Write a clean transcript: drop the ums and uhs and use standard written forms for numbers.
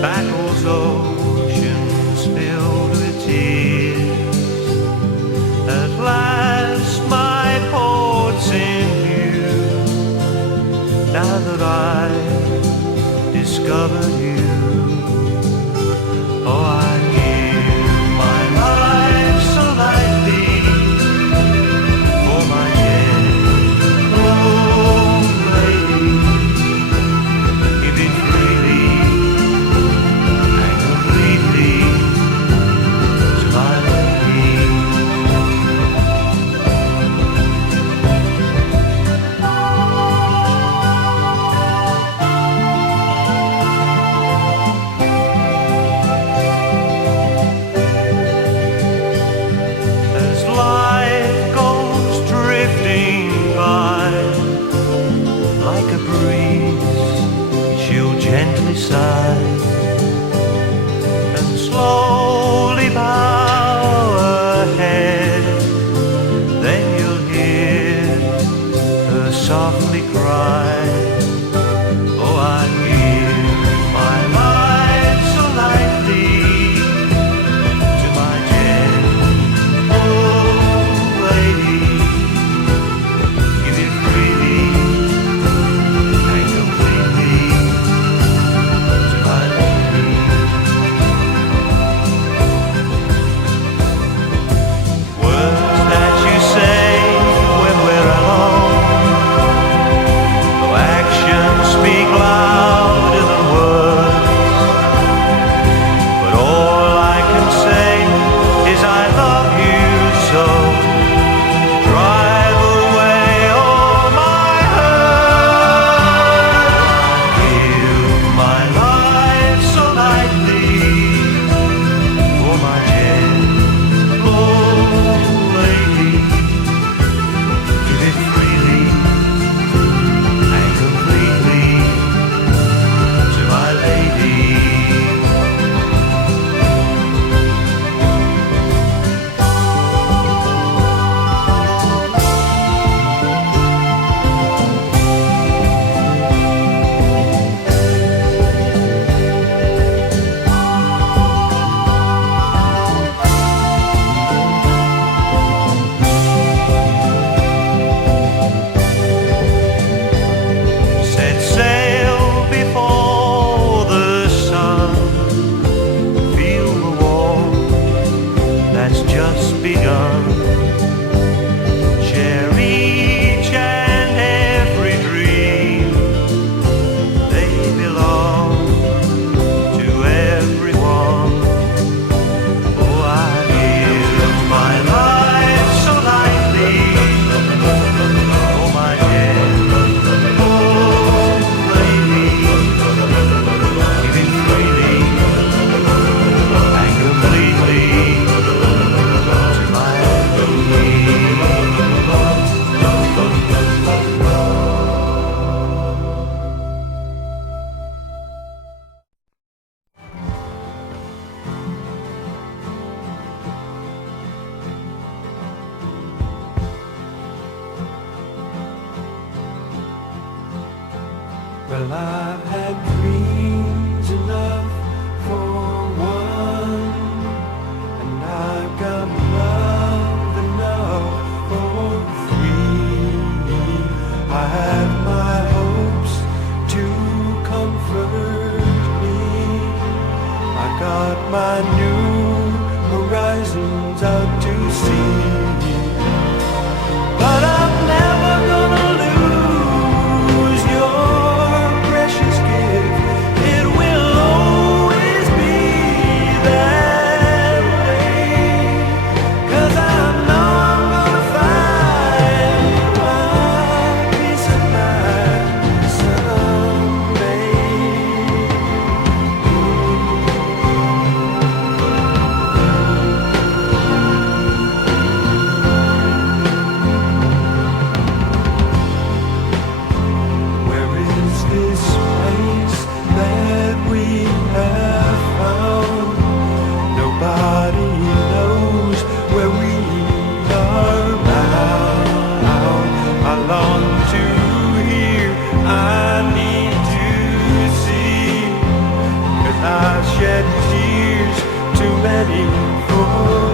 battles, oceans filled with tears. At last my port's in view. Now that I've discovered you, oh, I give my life so lightly for my dead home lady. Give it freely and completely to my lady. As life goes drifting by, like a breeze, she'll gently sigh and slowly bow ahead. Then you'll hear her softly cry, oh, I give my life so lightly to my dead old lady. Give it freely and completely to my lady. Words that you say when we're alone, though actions speak louder than words. But all I can say is I love you so. Drive away all my hurt. Give my life so lightly for my dead old lady. Give it freely and completely to my lady. Set sail before the sun. Feel the warmth that's just begun. Share each and every dream. They belong to everyone. Oh, I give my life so lightly for my dead old lady. Give it freely and completely to my lady. Well, I've had dreams enough for one, and I've got love enough for three. I have my hopes to comfort me. I got my new horizons out to see. But I'm never gonna lose your precious gift. It will always be that way. 'Cause I know I'm gonna find my peace of mind someday. shed tears, too many for